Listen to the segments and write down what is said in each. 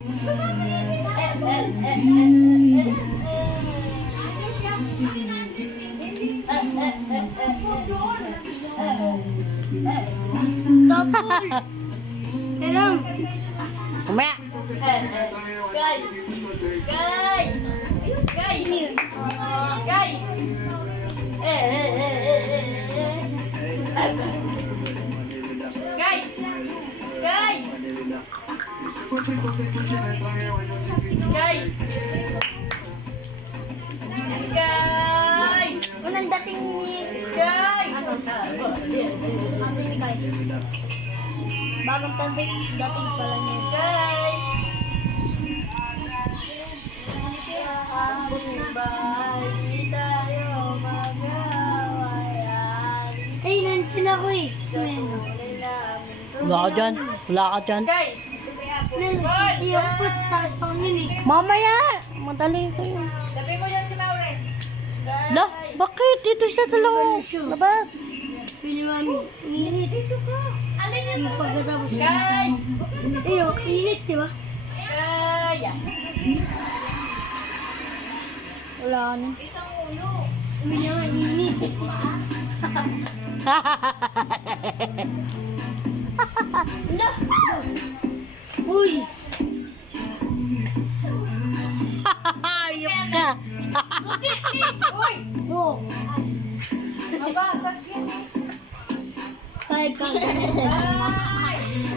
Pero, Umaya. Sky! Sky! Sky! Sky! Sky! Sky! Sky! Sky! unang dating ni Sky! Ate Mikay. Bagong dating pala niya. Sky! Bye tayo mag-awayan. Ay, nandiyan ako eh. Wala ka dyan. Wala ka dyan. Sky! Yung push taas pa yun eh. Mamaya. Madali kayo. Tabi mo dyan si Maure. Sky! La, bakit? Dito siya sa loob. Labat. Pili mami, init. Alin yun? Yung pagkatapos. Sky! Iyo, init, di ba? Sky! Wala ka na. Sabi niya nga, init. Ala! Uy! Ayok ka. Uy! Oh! Aba, sakit. Kahit ka ganyan sa mama.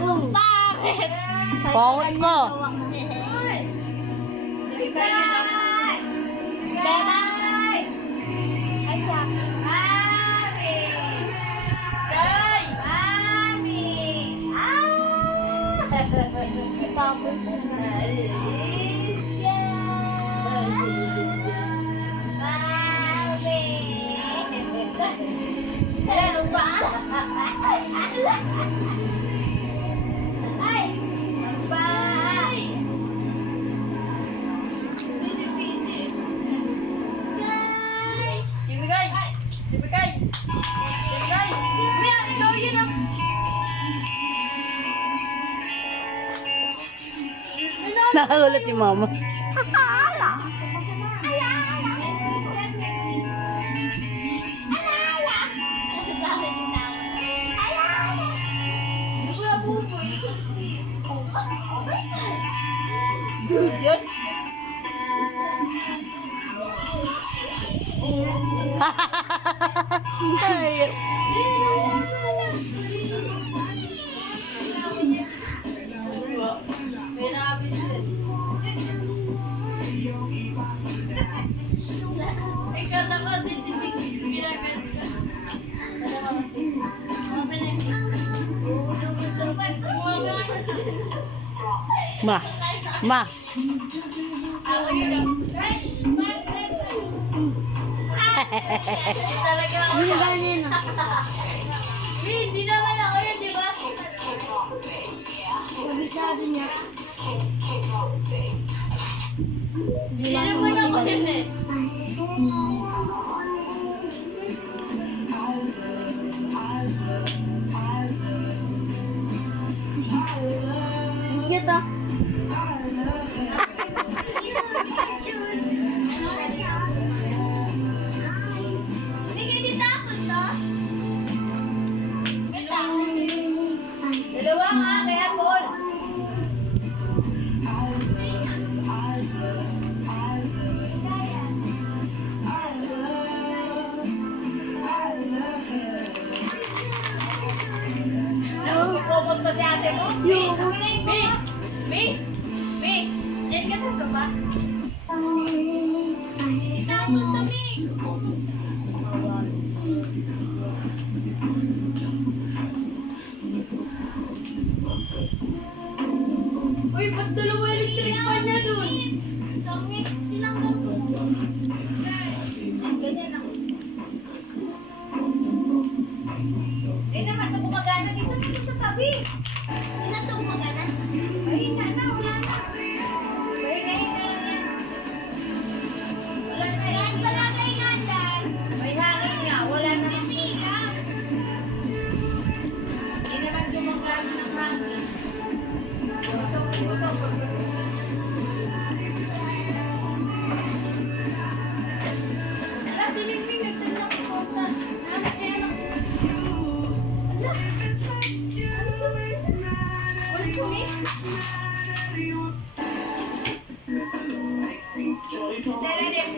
Oh! Bakit? Pangit ko. Sige ba yun naman? Sky! Ay, sabi. Mami! Sky! Mami! Tapos. Ano ba? Ay! Ano ba? Busy, busy. Sky! Jimigay! Jimigay! Jimigay! Mia, ikaw yun ah! Nakagulat si mama. Ayok. May nakabis din. Ikaw na ka, titisig ko ginagawa ka. Ano ka kasi? Ma. Ma. Ako yun ah. Talaga ako. Ginagawa niya yun ah. Hindi naman ako yun, di ba? Kabisado niya. Hindi naman ako yun eh. Cute ah. Dalawa nga, kaya Paul. Nagpupupot pa si ate mo? Mi! Diyan ka sa sofa? Tama na, Mi! Uy, ba't dalawa electric fan niya dun? Sinanggan ko. Ganyan ako. Eh naman, ito gumagana dito sa tabi. Ilan ito gumagana? Ay, na, wala na. Pahingahin na lang yan. Wala na yan. Palagay nga dyan. May hangin nga, wala na. Hindi naman gumagana ng hangin. Dere,